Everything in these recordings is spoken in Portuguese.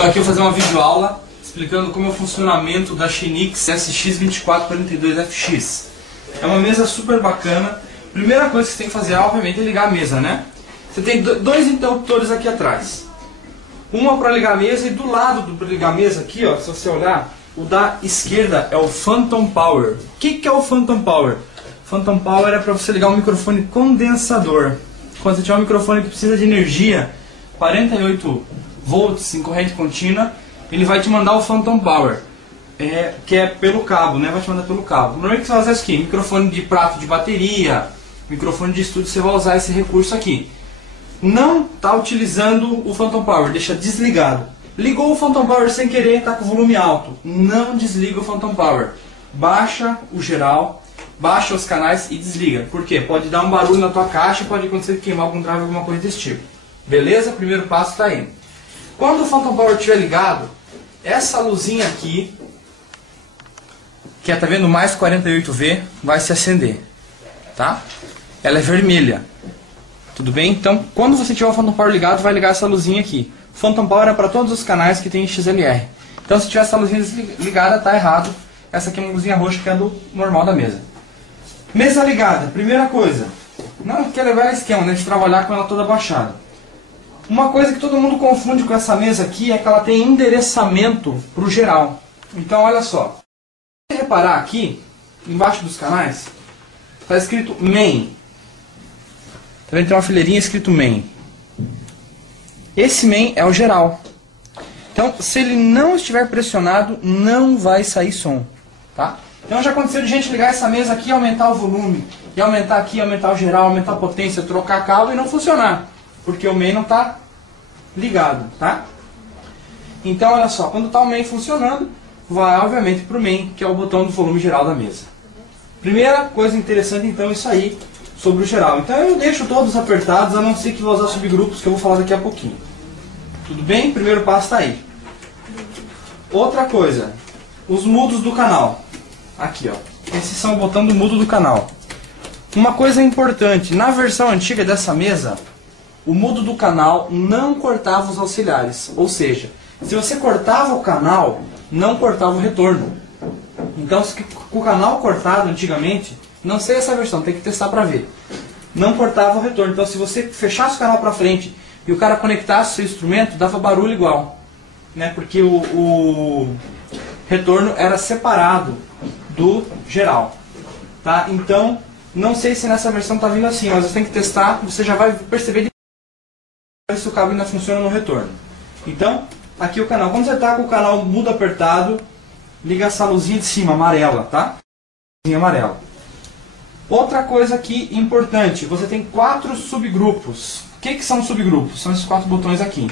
Então aqui eu vou fazer uma videoaula explicando como é o funcionamento da Xenix SX2442FX. É uma mesa super bacana. Primeira coisa que você tem que fazer, obviamente, é ligar a mesa, né? Você tem dois interruptores aqui atrás. Uma para ligar a mesa e do lado do ligar a mesa aqui, ó, se você olhar, o da esquerda é o Phantom Power. O que é o Phantom Power? Phantom Power é para você ligar um microfone condensador. Quando você tiver um microfone que precisa de energia, 48 volts em corrente contínua, ele vai te mandar o Phantom Power, que é pelo cabo, né? Vai te mandar pelo cabo. Normalmente você vai usar isso aqui, microfone de prato de bateria, microfone de estúdio, você vai usar esse recurso aqui. Não está utilizando o Phantom Power, deixa desligado. Ligou o Phantom Power sem querer, está com o volume alto. Não desliga o Phantom Power. Baixa o geral, baixa os canais e desliga. Por quê? Pode dar um barulho na tua caixa, pode acontecer de queimar algum drive, alguma coisa desse tipo. Beleza? Primeiro passo está aí. Quando o Phantom Power estiver ligado, essa luzinha aqui, que tá vendo mais 48V, vai se acender. Tá? Ela é vermelha. Tudo bem? Então, quando você tiver o Phantom Power ligado, vai ligar essa luzinha aqui. O Phantom Power é para todos os canais que tem XLR. Então, se tiver essa luzinha ligada, tá errado. Essa aqui é uma luzinha roxa, que é do normal da mesa. Mesa ligada, primeira coisa. Não quer levar esquema, né, de trabalhar com ela toda baixada. Uma coisa que todo mundo confunde com essa mesa aqui é que ela tem endereçamento para o geral. Então, olha só. Se você reparar aqui, embaixo dos canais, está escrito Main. Tá vendo? Tem uma fileirinha escrito Main. Esse Main é o geral. Então, se ele não estiver pressionado, não vai sair som. Tá? Então já aconteceu de gente ligar essa mesa aqui, aumentar o volume, e aumentar aqui, aumentar o geral, aumentar a potência, trocar cabo e não funcionar. Porque o Main não está ligado. Tá? Então, olha só, quando está o Main funcionando, vai obviamente para o Main, que é o botão do volume geral da mesa. Primeira coisa interessante, então, é isso aí. Sobre o geral. Então eu deixo todos apertados, a não ser que vou usar subgrupos, que eu vou falar daqui a pouquinho. Tudo bem? Primeiro passo está aí. Outra coisa, os mudos do canal. Aqui, ó. Esses são o botão do mudo do canal. Uma coisa importante, na versão antiga dessa mesa, o mudo do canal não cortava os auxiliares. Ou seja, se você cortava o canal, não cortava o retorno. Então, com o canal cortado antigamente, não sei essa versão, tem que testar para ver, não cortava o retorno. Então, se você fechasse o canal para frente e o cara conectasse o seu instrumento, dava barulho igual, né? Porque o retorno era separado do geral, tá? Então, não sei se nessa versão está vindo assim, mas você tem que testar, você já vai perceber se o cabo ainda funciona no retorno. Então, aqui o canal, quando você está com o canal mudo apertado, liga essa luzinha de cima, amarela, tá? Luzinha amarela. Outra coisa aqui importante, você tem 4 subgrupos. O que são subgrupos? São esses 4 botões aqui.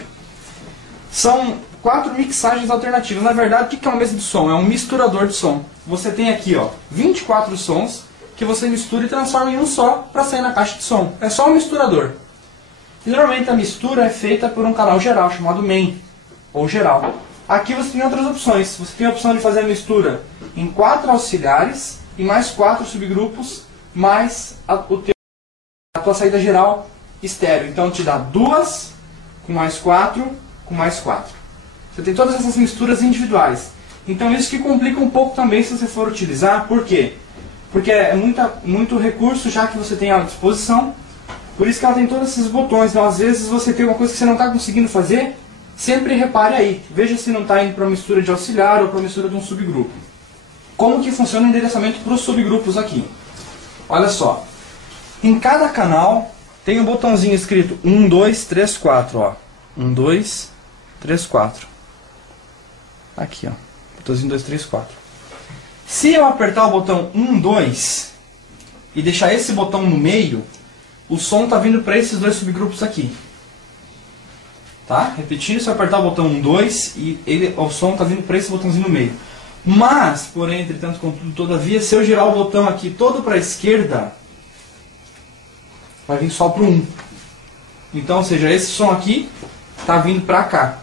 São 4 mixagens alternativas. Na verdade, o que é uma mesa de som? É um misturador de som. Você tem aqui, ó, 24 sons que você mistura e transforma em um só para sair na caixa de som. É só um misturador. E normalmente a mistura é feita por um canal geral chamado Main, ou geral. Aqui você tem outras opções. Você tem a opção de fazer a mistura em 4 auxiliares e mais 4 subgrupos, mais a tua saída geral estéreo. Então te dá 2, com mais 4, com mais 4. Você tem todas essas misturas individuais. Então isso que complica um pouco também se você for utilizar. Por quê? Porque é muito recurso já que você tem à disposição. Por isso que ela tem todos esses botões. Então às vezes você tem uma coisa que você não está conseguindo fazer, sempre repare aí. Veja se não está indo para uma mistura de auxiliar ou para uma mistura de um subgrupo. Como que funciona o endereçamento para os subgrupos aqui? Olha só, em cada canal tem um botãozinho escrito 1, 2, 3, 4, ó. 1, 2, 3, 4. Aqui, ó. Botãozinho 1, 2, 3, 4. Se eu apertar o botão 1, 2 e deixar esse botão no meio, o som está vindo para esses dois subgrupos aqui. Tá? Repetindo, se eu apertar o botão 1, 2 e o som está vindo para esse botãozinho no meio. Mas, porém, entretanto, contudo, todavia, se eu girar o botão aqui todo para a esquerda, vai vir só para o 1. Então, ou seja, esse som aqui está vindo para cá.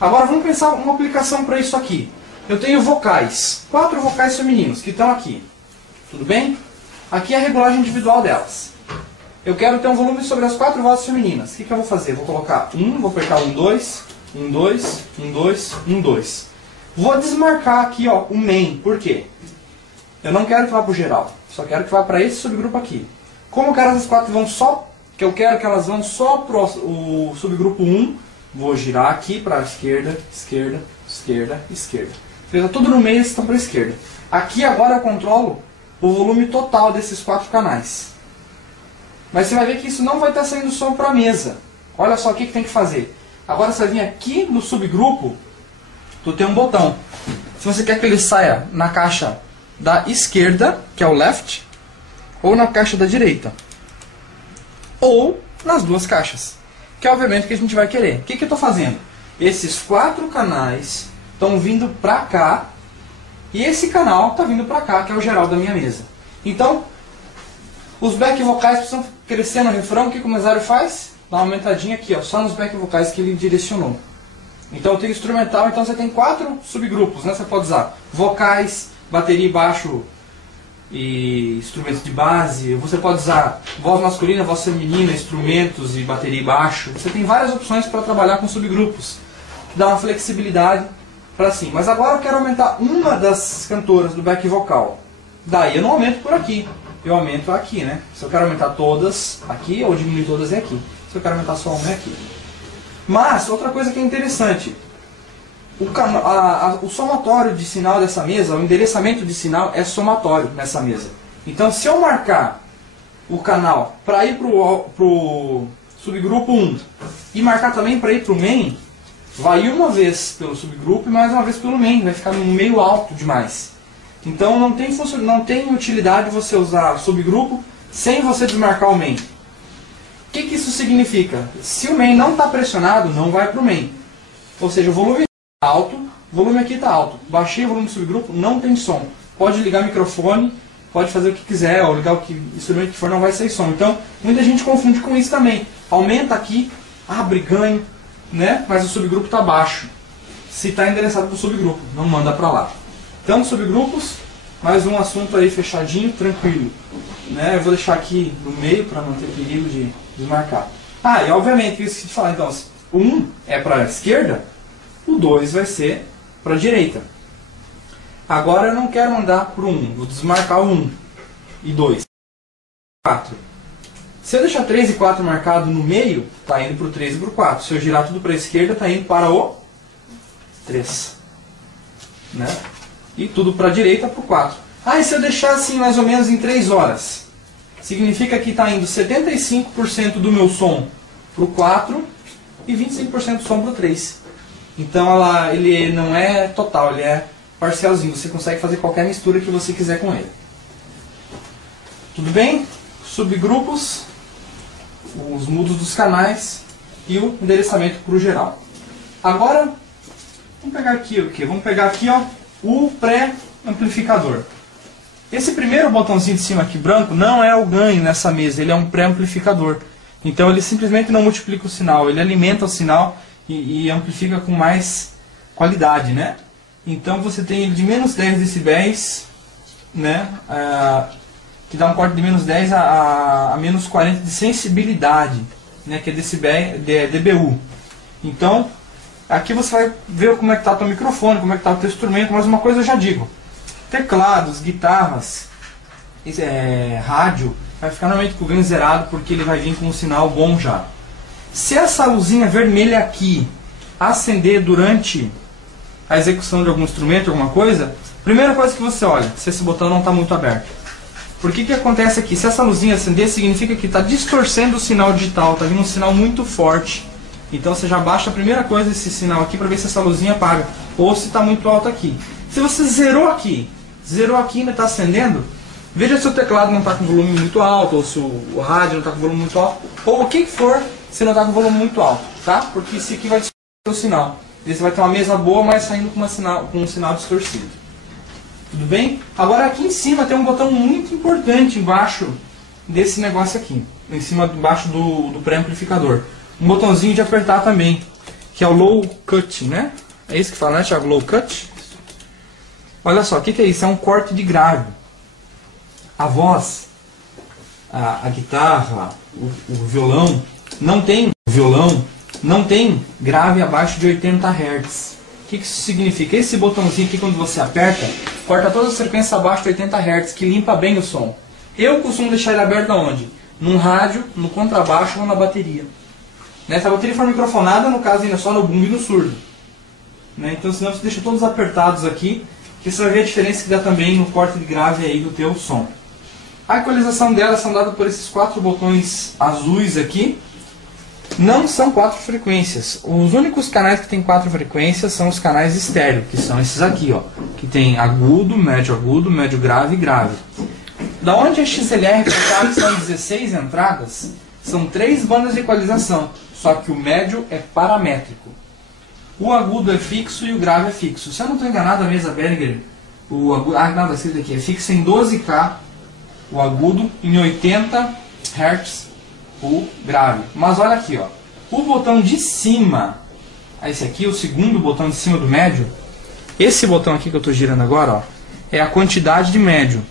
Agora vamos pensar uma aplicação para isso aqui. Eu tenho vocais, 4 vocais femininos que estão aqui. Tudo bem? Aqui é a regulagem individual delas. Eu quero ter um volume sobre as 4 vozes femininas. O que eu vou fazer? Vou colocar 1, vou apertar 1, 2, 1, 2, 1, 2, 1, 2. Vou desmarcar aqui, ó, o main. Por quê? Eu não quero que vá para o geral. Só quero que vá para esse subgrupo aqui. Como eu quero essas quatro vão só, que eu quero que elas vão só para o subgrupo 1, vou girar aqui para a esquerda, esquerda, esquerda, esquerda. Está tudo no meio, eles estão para a esquerda. Aqui agora eu controlo o volume total desses 4 canais. Mas você vai ver que isso não vai estar saindo som para a mesa. Olha só o que tem que fazer. Agora você vai vir aqui no subgrupo, tu tem um botão. Se você quer que ele saia na caixa da esquerda, que é o left, ou na caixa da direita, ou nas duas caixas, que é obviamente o que a gente vai querer. O que eu estou fazendo? Esses 4 canais estão vindo para cá, e esse canal está vindo para cá, que é o geral da minha mesa. Então, os back vocais precisam crescer no refrão. O que o mesário faz? Dá uma aumentadinha aqui, ó, só nos back vocais que ele direcionou. Então eu tenho instrumental, então você tem 4 subgrupos, né? Você pode usar vocais, bateria e baixo e instrumentos de base. Você pode usar voz masculina, voz feminina, instrumentos e bateria e baixo. Você tem várias opções para trabalhar com subgrupos, que dá uma flexibilidade para assim. Mas agora eu quero aumentar uma das cantoras do back vocal. Daí eu não aumento por aqui, eu aumento aqui, né? Se eu quero aumentar todas aqui, ou diminuir todas é aqui. Se eu quero aumentar só uma é aqui. Mas, outra coisa que é interessante, o somatório de sinal dessa mesa, o endereçamento de sinal é somatório nessa mesa. Então, se eu marcar o canal para ir para o subgrupo 1 e marcar também para ir para o main, vai ir uma vez pelo subgrupo e mais uma vez pelo main, vai ficar no meio alto demais. Então, não tem utilidade você usar o subgrupo sem você desmarcar o main. O que isso significa? Se o main não está pressionado, não vai para o main. Ou seja, o volume está alto, o volume aqui está alto. Baixei o volume do subgrupo, não tem som. Pode ligar o microfone, pode fazer o que quiser, ou ligar o instrumento que for, não vai sair som. Então, muita gente confunde com isso também. Aumenta aqui, abre, ganho, né? Mas o subgrupo está baixo. Se está endereçado para o subgrupo, não manda para lá. Então, subgrupos, mais um assunto aí fechadinho, tranquilo. Né? Eu vou deixar aqui no meio para não ter perigo de desmarcar. Ah, e obviamente, isso que te falar, então, o 1 é para a esquerda, o 2 vai ser para a direita. Agora eu não quero mandar para o 1, vou desmarcar o 1 e 2. 4. Se eu deixar 3 e 4 marcado no meio, está indo para o 3 e para o 4. Se eu girar tudo para a esquerda, está indo para o 3. Né? E tudo para a direita para o 4. Ah, e se eu deixar assim mais ou menos em 3 horas? Significa que está indo 75% do meu som para o 4 e 25% do som para o 3. Então ele não é total, ele é parcialzinho. Você consegue fazer qualquer mistura que você quiser com ele. Tudo bem? Subgrupos, os mudos dos canais e o endereçamento para o geral. Agora, vamos pegar aqui o quê? Vamos pegar aqui, ó, o pré-amplificador. Esse primeiro botãozinho de cima aqui branco não é o ganho nessa mesa, ele é um pré-amplificador. Então ele simplesmente não multiplica o sinal, ele alimenta o sinal e amplifica com mais qualidade, né? Então você tem ele de menos 10 decibéis, né? Que dá um corte de menos 10 a menos 40 de sensibilidade, né? Que é decibel, dBu. Então, aqui você vai ver como é que está o teu microfone, como é que está o teu instrumento, mas uma coisa eu já digo. Teclados, guitarras, rádio, vai ficar normalmente com o ganho zerado porque ele vai vir com um sinal bom já. Se essa luzinha vermelha aqui acender durante a execução de algum instrumento, alguma coisa, primeira coisa que você olha, se esse botão não está muito aberto. Porque que acontece aqui? Se essa luzinha acender, significa que está distorcendo o sinal digital, está vindo um sinal muito forte. Então você já baixa a primeira coisa esse sinal aqui para ver se essa luzinha apaga, ou se está muito alto aqui. Se você zerou aqui e ainda está acendendo, veja se o teclado não está com volume muito alto, ou se o rádio não está com volume muito alto, ou o que for se não está com volume muito alto, tá? Porque isso aqui vai distorcer o sinal. Você vai ter uma mesa boa, mas saindo com um sinal distorcido. Tudo bem? Agora aqui em cima tem um botão muito importante embaixo desse negócio aqui, embaixo do pré-amplificador. Um botãozinho de apertar também, que é o low cut, né? É isso que fala, né, Thiago? Low cut? Olha só, o que é isso? É um corte de grave. A voz, a guitarra, o violão, não tem violão não tem grave abaixo de 80 Hz. O que isso significa? Esse botãozinho aqui, quando você aperta, corta todas as frequências abaixo de 80 Hz, que limpa bem o som. Eu costumo deixar ele aberto aonde? Num rádio, no contrabaixo ou na bateria. Né? Se a bateria for microfonada, no caso ainda só no bumbo e no surdo. Né? Então senão você deixa todos apertados aqui, que você vai ver a diferença que dá também no corte de grave aí do teu som. A equalização delas são dadas por esses 4 botões azuis aqui. Não são 4 frequências. Os únicos canais que tem 4 frequências são os canais estéreo, que são esses aqui, ó, que tem agudo, médio grave e grave. Da onde a XLR que são 16 entradas, são 3 bandas de equalização, só que o médio é paramétrico. O agudo é fixo e o grave é fixo. Se eu não estou enganado, a mesa Behringer, o agudo, nada, escrito aqui, é fixo em 12K, o agudo em 80 Hz, o grave. Mas olha aqui, ó, o botão de cima, esse aqui, o segundo botão de cima do médio, esse botão aqui que eu estou girando agora, ó, é a quantidade de médio.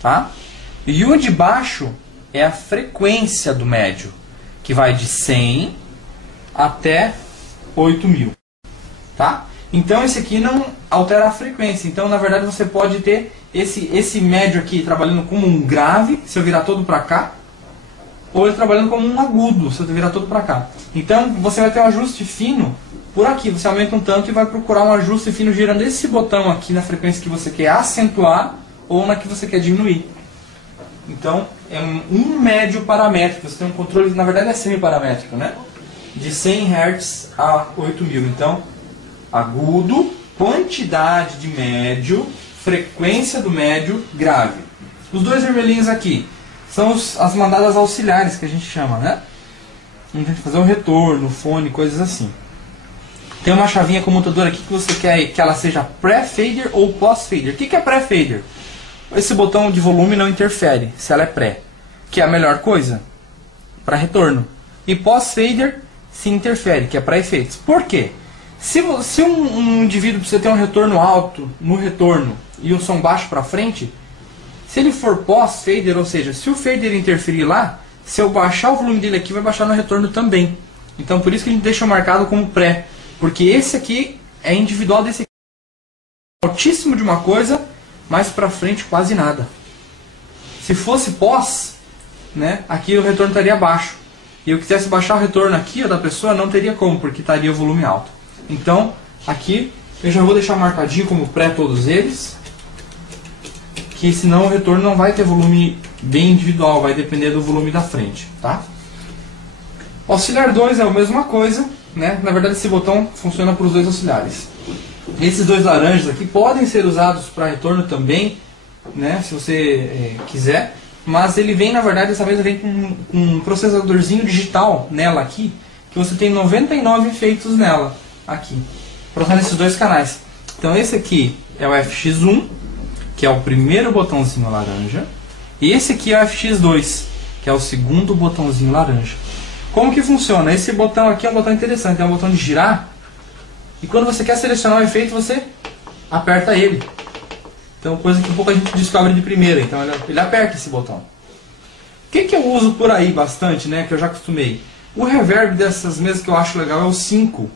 Tá? E o de baixo é a frequência do médio, que vai de 100 até 8000. Tá? Então esse aqui não altera a frequência. Então na verdade você pode ter esse médio aqui trabalhando como um grave, se eu virar todo para cá, ou ele trabalhando como um agudo, se eu virar todo para cá. Então você vai ter um ajuste fino por aqui. Você aumenta um tanto e vai procurar um ajuste fino girando esse botão aqui na frequência que você quer acentuar ou na que você quer diminuir. Então é um médio paramétrico. Você tem um controle, na verdade é semiparamétrico, né? De 100 Hz a 8000. Então agudo, quantidade de médio, frequência do médio, grave. Os dois vermelhinhos aqui são as mandadas auxiliares que a gente chama, né? A gente vai fazer um retorno, fone, coisas assim. Tem uma chavinha comutadora aqui que você quer que ela seja pré-fader ou pós-fader. O que é pré-fader? Esse botão de volume não interfere se ela é pré, que é a melhor coisa para retorno. E pós-fader se interfere, que é para efeitos. Por quê? Se um indivíduo precisa ter um retorno alto no retorno e um som baixo para frente, se ele for pós-fader, ou seja, se o fader interferir lá, se eu baixar o volume dele aqui, vai baixar no retorno também. Então por isso que a gente deixa marcado como pré, porque esse aqui é individual desse aqui. Altíssimo de uma coisa, mais para frente quase nada. Se fosse pós, né, aqui o retorno estaria baixo. E eu quisesse baixar o retorno aqui ó, da pessoa, não teria como, porque estaria o volume alto. Então, aqui eu já vou deixar marcadinho como pré todos eles, que senão o retorno não vai ter volume bem individual, vai depender do volume da frente, tá? O auxiliar 2 é a mesma coisa, né? Na verdade esse botão funciona para os dois auxiliares. Esses dois laranjas aqui podem ser usados para retorno também, né? Se você quiser, mas ele vem, na verdade, essa mesa vem com um processadorzinho digital nela aqui, que você tem 99 efeitos nela, aqui, para usar nesses dois canais. Então esse aqui é o FX1, que é o primeiro botãozinho laranja, e esse aqui é o FX2, que é o segundo botãozinho laranja. Como que funciona? Esse botão aqui é um botão interessante, é um botão de girar, e quando você quer selecionar o efeito, você aperta ele. Então, coisa que pouca gente descobre de primeira, então ele aperta esse botão. O que eu uso por aí bastante, né, que eu já acostumei? O reverb dessas mesas que eu acho legal é o 5,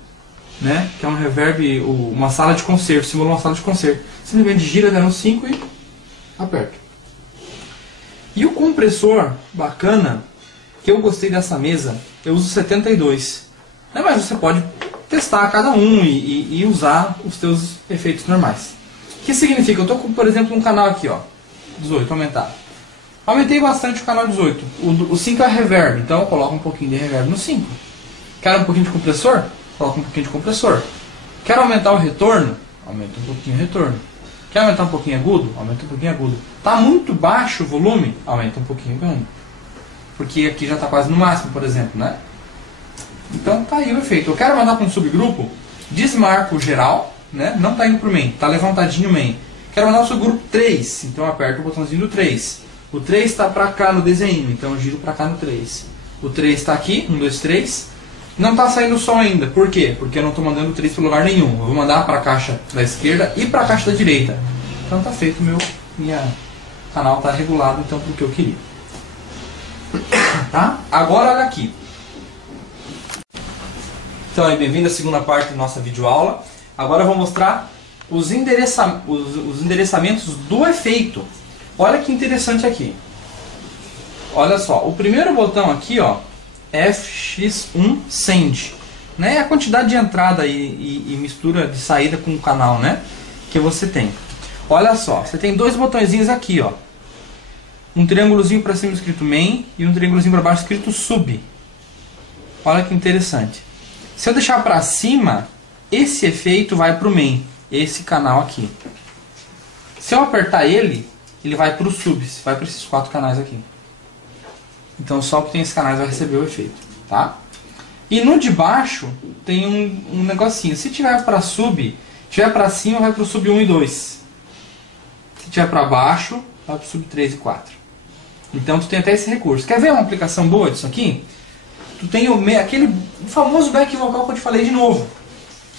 né, que é um reverb, uma sala de concerto, simula uma sala de concerto. Simplesmente gira no 5 e aperta. E o compressor bacana, que eu gostei dessa mesa, eu uso 72. Né, mas você pode testar cada um e usar os seus efeitos normais. O que significa? Eu estou com, por exemplo, um canal aqui, ó, 18, aumentar. Aumentei bastante o canal 18. O 5 é reverb, então eu coloco um pouquinho de reverb no 5. Quero um pouquinho de compressor? Coloco um pouquinho de compressor. Quero aumentar o retorno? Aumenta um pouquinho o retorno. Quer aumentar um pouquinho agudo? Aumenta um pouquinho agudo. Está muito baixo o volume? Aumenta um pouquinho o volume. Porque aqui já está quase no máximo, por exemplo, né? Então tá aí o efeito. Eu quero mandar para um subgrupo, desmarco o geral, né? Não está indo para o main, está levantadinho o main. Quero mandar o subgrupo 3, então eu aperto o botãozinho do 3. O 3 está para cá no desenho, então eu giro para cá no 3. O 3 está aqui, 1, 2, 3. Não está saindo som ainda, por quê? Porque eu não estou mandando o 3 para lugar nenhum. Eu vou mandar para a caixa da esquerda e para a caixa da direita. Então tá feito, meu canal está regulado então para o que eu queria. Tá? Agora olha aqui. Então, bem-vindo à segunda parte da nossa videoaula. Agora eu vou mostrar os endereçamentos do efeito. Olha que interessante aqui. Olha só, o primeiro botão aqui, ó, FX1 Send, né? É a quantidade de entrada e mistura de saída com o canal, né? Que você tem. Olha só, você tem dois botõezinhos aqui, ó. Um triângulozinho para cima escrito Main e um triângulozinho para baixo escrito Sub. Olha que interessante. Se eu deixar para cima, esse efeito vai para o Main, esse canal aqui. Se eu apertar ele, ele vai para o Sub, vai para esses 4 canais aqui. Então só que tem esses canais vai receber o efeito, tá? E no de baixo tem um negocinho. Se tiver para Sub, tiver para cima, vai para o Sub 1 e 2. Se tiver para baixo, vai para o Sub 3 e 4. Então tu tem até esse recurso. Quer ver uma aplicação boa disso aqui? Tu tem aquele famoso back vocal que eu te falei de novo.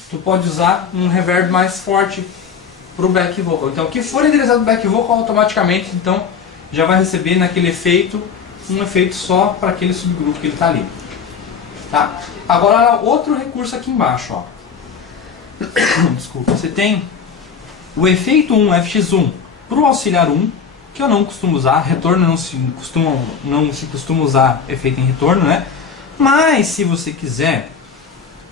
Tu pode usar um reverb mais forte para o back vocal. Então o que for endereçado do back vocal automaticamente então já vai receber naquele efeito um efeito só para aquele subgrupo que ele está ali. Tá? Agora outro recurso aqui embaixo, ó. Desculpa, você tem o efeito 1 FX1 para o auxiliar 1, que eu não costumo usar, retorno não se costuma usar efeito em retorno, né? Mas se você quiser,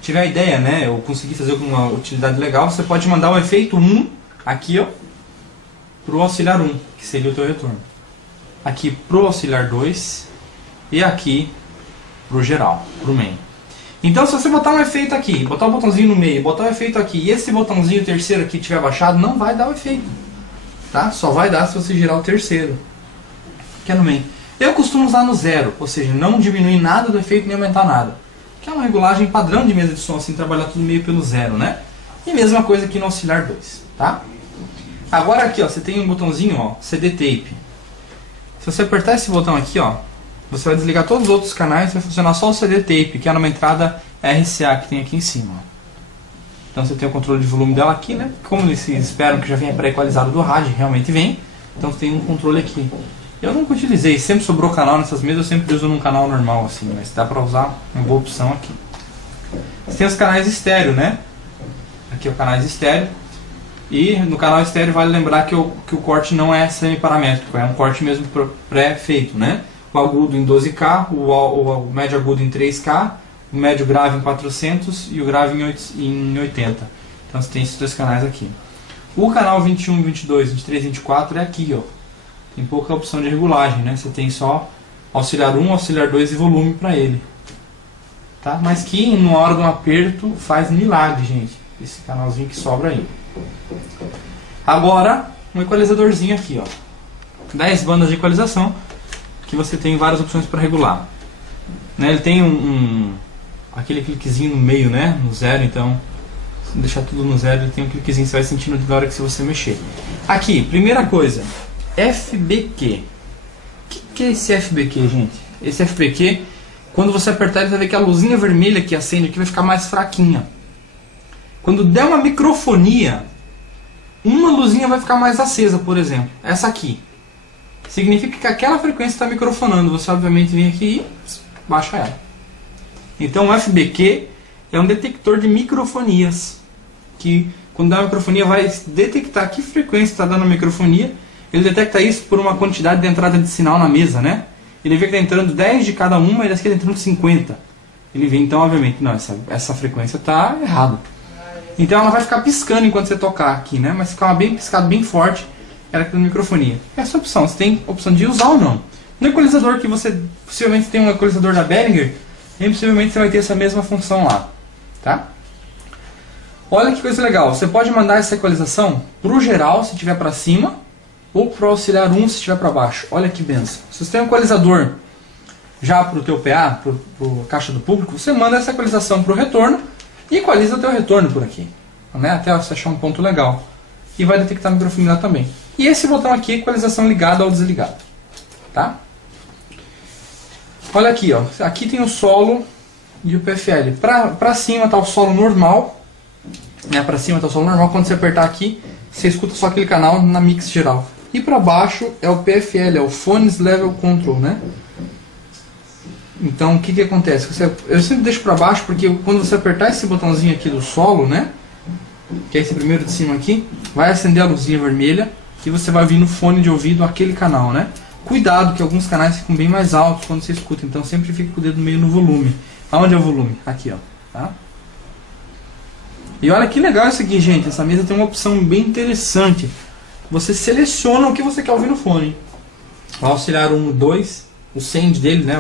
tiver a ideia, né, ou conseguir fazer alguma utilidade legal, você pode mandar o efeito 1 aqui, ó, para o auxiliar 1, que seria o teu retorno. Aqui para o auxiliar 2 e aqui para o geral, para o main. Então se você botar um efeito aqui, botar um botãozinho no meio, botar um efeito aqui e esse botãozinho terceiro aqui tiver baixado, não vai dar o efeito. Tá? Só vai dar se você girar o terceiro, que é no main. Eu costumo usar no 0, ou seja, não diminuir nada do efeito nem aumentar nada. Que é uma regulagem padrão de mesa de som, assim, trabalhar tudo meio pelo 0, né? E mesma coisa aqui no auxiliar 2, tá? Agora aqui, ó, você tem um botãozinho, ó, CD Tape. Se você apertar esse botão aqui, ó, você vai desligar todos os outros canais e vai funcionar só o CD Tape, que é numa entrada RCA que tem aqui em cima. Ó. Então você tem o controle de volume dela aqui, né? Como eles esperam que já venha pré-equalizado do rádio, realmente vem. Então você tem um controle aqui. Eu nunca utilizei, sempre sobrou canal nessas mesas, eu sempre uso num canal normal assim, mas dá pra usar uma boa opção aqui. Você tem os canais estéreo, né? Aqui é o canais estéreo. E no canal estéreo vale lembrar que o corte não é semiparamétrico, é um corte mesmo pré-feito, né? O agudo em 12K, o médio agudo em 3K, o médio grave em 400 e o grave em 80. Então você tem esses dois canais aqui. O canal 21, 22, 23, 24 é aqui, ó. Tem pouca opção de regulagem, né? Você tem só auxiliar 1, auxiliar 2 e volume para ele. Tá? Mas que na hora de um aperto faz milagre, gente. Esse canalzinho que sobra aí. Agora, um equalizadorzinho aqui, ó. 10 bandas de equalização, que você tem várias opções para regular. Né? Ele tem aquele cliquezinho no meio, né? No 0, então se deixar tudo no 0, ele tem um cliquezinho que você vai sentindo na hora que você mexer. Aqui, primeira coisa, FBQ. O que é esse FBQ, gente? Esse FBQ, quando você apertar ele vai ver que a luzinha vermelha que acende aqui vai ficar mais fraquinha. Quando der uma microfonia, uma luzinha vai ficar mais acesa, por exemplo. Essa aqui. Significa que aquela frequência está microfonando. Você obviamente vem aqui e baixa ela. Então o FBQ é um detector de microfonias. Que quando dá uma microfonia vai detectar que frequência está dando a microfonia. Ele detecta isso por uma quantidade de entrada de sinal na mesa, né? Ele vê que está entrando 10 de cada uma e daqui está entrando 50. Ele vê então, obviamente, não, essa frequência está errada. Então ela vai ficar piscando enquanto você tocar aqui, né? Mas ficar bem piscado, bem forte, ela que tem microfonia. Essa opção, você tem a opção de usar ou não. No equalizador que você possivelmente tem um equalizador da Behringer, e possivelmente você vai ter essa mesma função lá, tá? Olha que coisa legal, você pode mandar essa equalização para o geral se estiver para cima, ou para o auxiliar 1 se estiver para baixo. Olha que benção. Se você tem um equalizador já para o teu PA, para a caixa do público, você manda essa equalização para o retorno e equaliza o teu retorno por aqui, né? Até você achar um ponto legal. E vai detectar a microfonia lá também. E esse botão aqui, equalização ligada ou desligada, tá? Olha aqui, ó. Aqui tem o solo e o PFL. Para cima está o solo normal, né? Para cima está o solo normal. Quando você apertar aqui, você escuta só aquele canal na mix geral. E para baixo é o PFL, é o Phones Level Control, né? Então o que que acontece? Eu sempre deixo para baixo porque quando você apertar esse botãozinho aqui do solo, né? Que é esse primeiro de cima aqui, vai acender a luzinha vermelha e você vai ouvir no fone de ouvido aquele canal, né? Cuidado que alguns canais ficam bem mais altos quando você escuta, então sempre fica com o dedo meio no volume. Aonde é o volume? Aqui, ó. Tá? E olha que legal isso aqui, gente. Essa mesa tem uma opção bem interessante. Você seleciona o que você quer ouvir no fone. O auxiliar 1, 2, o send dele, né?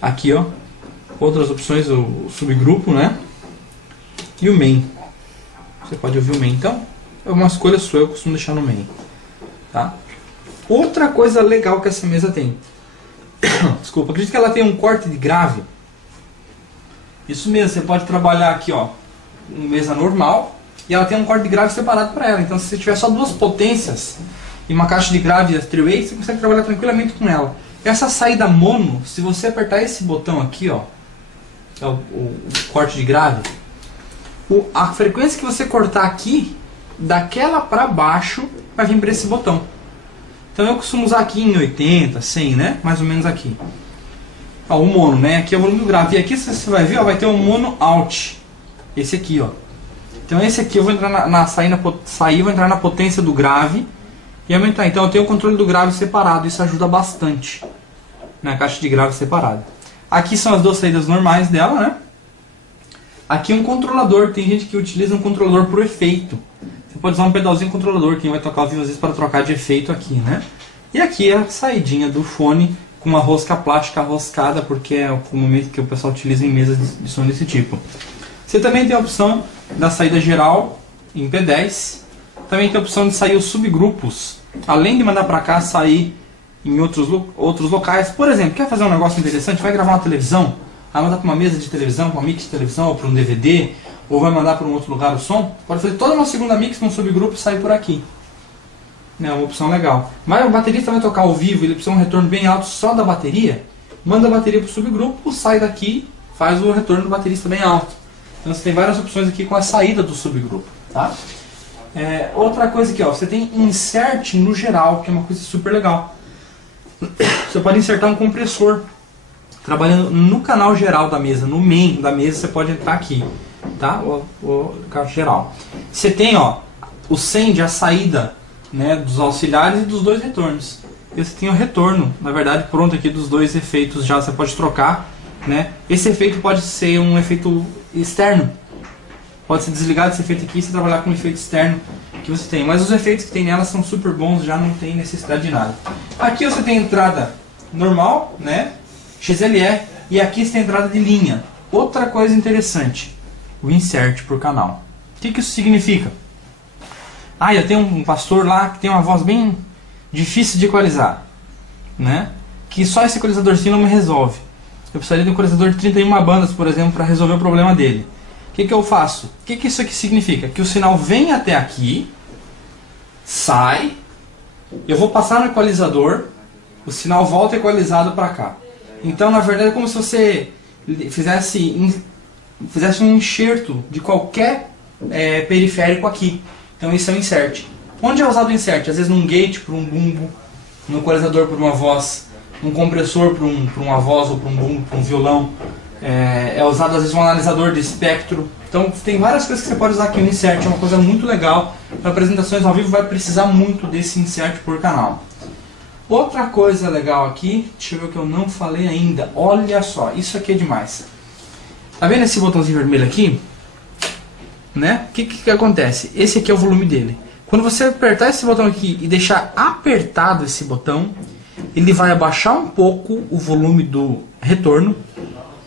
Aqui, ó. Outras opções, o subgrupo, né? E o main. Você pode ouvir o main. Então, é uma escolha sua, eu costumo deixar no main. Tá? Outra coisa legal que essa mesa tem. Desculpa, acredito que ela tem um corte de grave. Isso mesmo, você pode trabalhar aqui, ó, uma mesa normal, e ela tem um corte de grave separado para ela. Então, se você tiver só duas potências e uma caixa de grave three-way, você consegue trabalhar tranquilamente com ela. Essa saída mono, se você apertar esse botão aqui, ó, que é o corte de grave, a frequência que você cortar aqui, daquela para baixo, vai vir para esse botão. Então eu costumo usar aqui em 80, 100, né? Mais ou menos aqui. Ó, o mono, né? Aqui é o volume do grave. E aqui você vai ver, ó, vai ter um mono out. Esse aqui, ó. Então esse aqui eu vou entrar sair, vou entrar na potência do grave e aumentar. Então eu tenho o controle do grave separado. Isso ajuda bastante. Na caixa de grave separada. Aqui são as duas saídas normais dela, né? Aqui um controlador. Tem gente que utiliza um controlador por efeito. Você pode usar um pedalzinho controlador, quem vai tocar ao vivo às vezes para trocar de efeito aqui, né? E aqui é a saidinha do fone com uma rosca plástica roscada, porque é o momento que o pessoal utiliza em mesas de som desse tipo. Você também tem a opção da saída geral em P10. Também tem a opção de sair os subgrupos, além de mandar para cá, sair em outros locais. Por exemplo, quer fazer um negócio interessante? Vai gravar uma televisão, vai mandar para uma mesa de televisão, para uma mix de televisão ou para um DVD, ou vai mandar para um outro lugar o som, pode fazer toda uma segunda mix num subgrupo e sair por aqui. É uma opção legal. Mas o baterista vai tocar ao vivo, ele precisa de um retorno bem alto só da bateria, manda a bateria para o subgrupo, sai daqui, faz o retorno do baterista bem alto. Então você tem várias opções aqui com a saída do subgrupo. Tá? Outra coisa aqui, ó, você tem insert no geral, que é uma coisa super legal. Você pode insertar um compressor. Trabalhando no canal geral da mesa, no main da mesa, você pode entrar aqui. Tá? O canal geral. Você tem, ó, o send, a saída, né, dos auxiliares e dos dois retornos. E você tem o retorno, na verdade, pronto aqui dos dois efeitos já, você pode trocar, né? Esse efeito pode ser um efeito externo. Pode ser desligado esse efeito aqui e você trabalhar com o efeito externo que você tem. Mas os efeitos que tem nela são super bons, já não tem necessidade de nada. Aqui você tem entrada normal, né? XLR, e aqui você tem entrada de linha. Outra coisa interessante, o insert por canal. O que isso significa? Eu tenho um pastor lá que tem uma voz bem difícil de equalizar, né? Que só esse equalizadorzinho não me resolve. Eu precisaria de um equalizador de 31 bandas, por exemplo, para resolver o problema dele. O que eu faço? O que isso aqui significa? Que o sinal vem até aqui, sai, eu vou passar no equalizador, o sinal volta equalizado para cá. Então, na verdade, é como se você fizesse um enxerto de qualquer periférico aqui. Então, isso é um insert. Onde é usado o insert? Às vezes num gate para um bumbo, num equalizador para uma voz, num compressor para uma voz ou para um bumbo, para um violão. É usado às vezes um analisador de espectro. Então, tem várias coisas que você pode usar aqui no insert. É uma coisa muito legal. Para apresentações ao vivo vai precisar muito desse insert por canal. Outra coisa legal aqui, deixa eu ver o que eu não falei ainda. Olha só, isso aqui é demais. Tá vendo esse botãozinho vermelho aqui? Né? O que acontece? Esse aqui é o volume dele. Quando você apertar esse botão aqui e deixar apertado esse botão, ele vai abaixar um pouco o volume do retorno,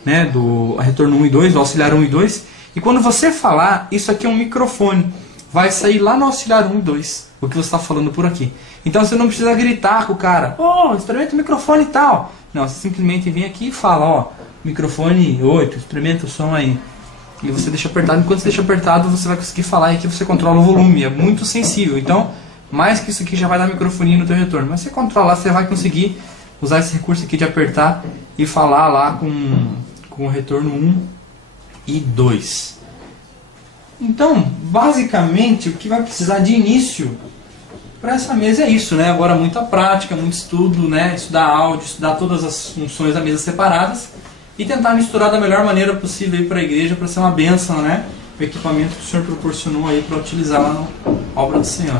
né? Do retorno 1 e 2, do auxiliar 1 e 2. E quando você falar, isso aqui é um microfone. Vai sair lá no auxiliar 1 e 2, o que você está falando por aqui. Então você não precisa gritar com o cara, experimenta o microfone e tal. Não, você simplesmente vem aqui e fala, microfone 8, experimenta o som aí. E você deixa apertado, enquanto você deixa apertado você vai conseguir falar e aqui você controla o volume, é muito sensível. Então, mais que isso aqui já vai dar microfonia no teu retorno. Mas você controlar, você vai conseguir usar esse recurso aqui de apertar e falar lá com o retorno 1 e 2. Então, basicamente, o que vai precisar de início para essa mesa é isso, né? Agora muita prática, muito estudo, né? Estudar áudio, estudar todas as funções da mesa separadas e tentar misturar da melhor maneira possível para a igreja, para ser uma bênção, né? O equipamento que o Senhor proporcionou aí para utilizar lá na obra do Senhor.